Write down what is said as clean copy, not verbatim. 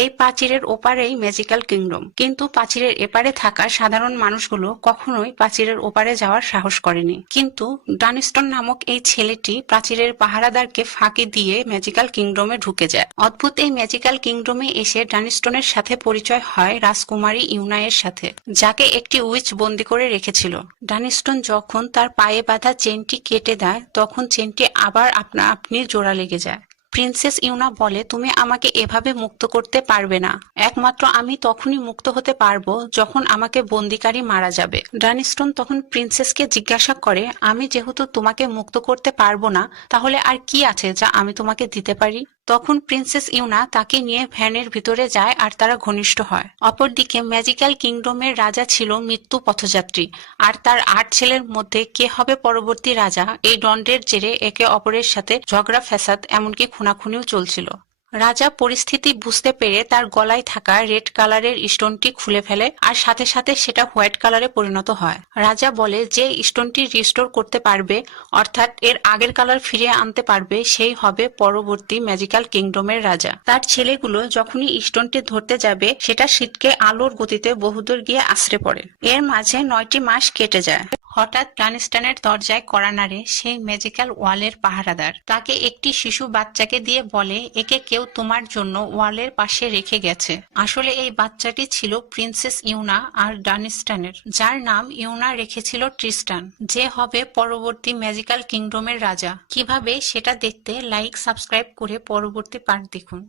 এই প্রাচীরের ওপারেই magical kingdom, কিন্তু প্রাচীরের এপারে থাকা সাধারণ মানুষগুলো কখনোই প্রাচীরের ওপারে যাওয়ার সাহস করেনি। কিন্তু ডানস্টন নামক এই ছেলেটি প্রাচীরের পাহারাদারকে ফাঁকি দিয়ে ম্যাজিক্যাল কিংডমে ঢুকে যায়। অদ্ভুত এই ম্যাজিক্যাল কিংডমে এসে ডানস্টনের সাথে পরিচয় হয় রাজকুমারী ইউনায়ের সাথে, যাকে একটি উইচ বন্দি করে রেখেছিল। ডানস্টন যখন তার পায়ে বাঁধা চেনটি কেটে দেয়, তখন চেনটি আবার আপনা আপনি জোড়া লেগে যায়। প্রিন্সেস ইউনা বলে, তুমি আমাকে এভাবে মুক্ত করতে পারবে না। একমাত্র আমি তখনই মুক্ত হতে পারবো যখন আমাকে বন্দিকারী মারা যাবে। ডানস্টন তখন প্রিন্সেসকে জিজ্ঞাসা করে, আমি যেহেতু তোমাকে মুক্ত করতে পারবো না, তাহলে আর কি আছে যা আমি তোমাকে দিতে পারি? তখন প্রিন্সেস ইউনা তাকে নিয়ে ভ্যানের ভিতরে যায় আর তারা ঘনিষ্ঠ হয়। অপরদিকে ম্যাজিক্যাল কিংডমের রাজা ছিল মৃত্যু পথযাত্রী, আর তার ৮ ছেলের মধ্যে কে হবে পরবর্তী রাজা, এই দ্বন্দ্বের জেরে একে অপরের সাথে ঝগড়া ফ্যাসাদ এমনকি খুনাখুনিও চলছিল। রাজা পরিস্থিতি বুঝতে পেরে তার গলায় থাকা রেড কালারের স্টোনটি খুলে ফেলে, আর সাথে সাথে সেটা হোয়াইট কালারে পরিণত হয়। রাজা বলে, যে স্টোনটি রিস্টোর করতে পারবে, অর্থাৎ এর আগের কালার ফিরিয়ে আনতে পারবে, সেই হবে পরবর্তী ম্যাজিক্যাল কিংডমের রাজা। তার ছেলেগুলো যখনই স্টোনটি ধরতে যাবে, সেটা শীতকে আলোর গতিতে বহুদূর গিয়ে আছড়ে পড়ে। এর মাঝে ৯টি মাস কেটে যায়। হঠাৎ ডানস্টনের দরজায় কড়া নাড়ে সেই ম্যাজিক্যাল ওয়ালের পাহারাদার। তাকে একটি শিশু বাচ্চাকে দিয়ে বলে, একে কেউ তোমার জন্য ওয়ালের পাশে রেখে গেছে। আসলে এই বাচ্চাটি ছিল প্রিন্সেস ইউনা আর ডানস্টনের, যার নাম ইউনা রেখেছিল ট্রিস্টান, যে হবে পরবর্তী ম্যাজিক্যাল কিংডমের রাজা। কিভাবে সেটা দেখতে লাইক সাবস্ক্রাইব করে পরবর্তী পার্ট দেখুন।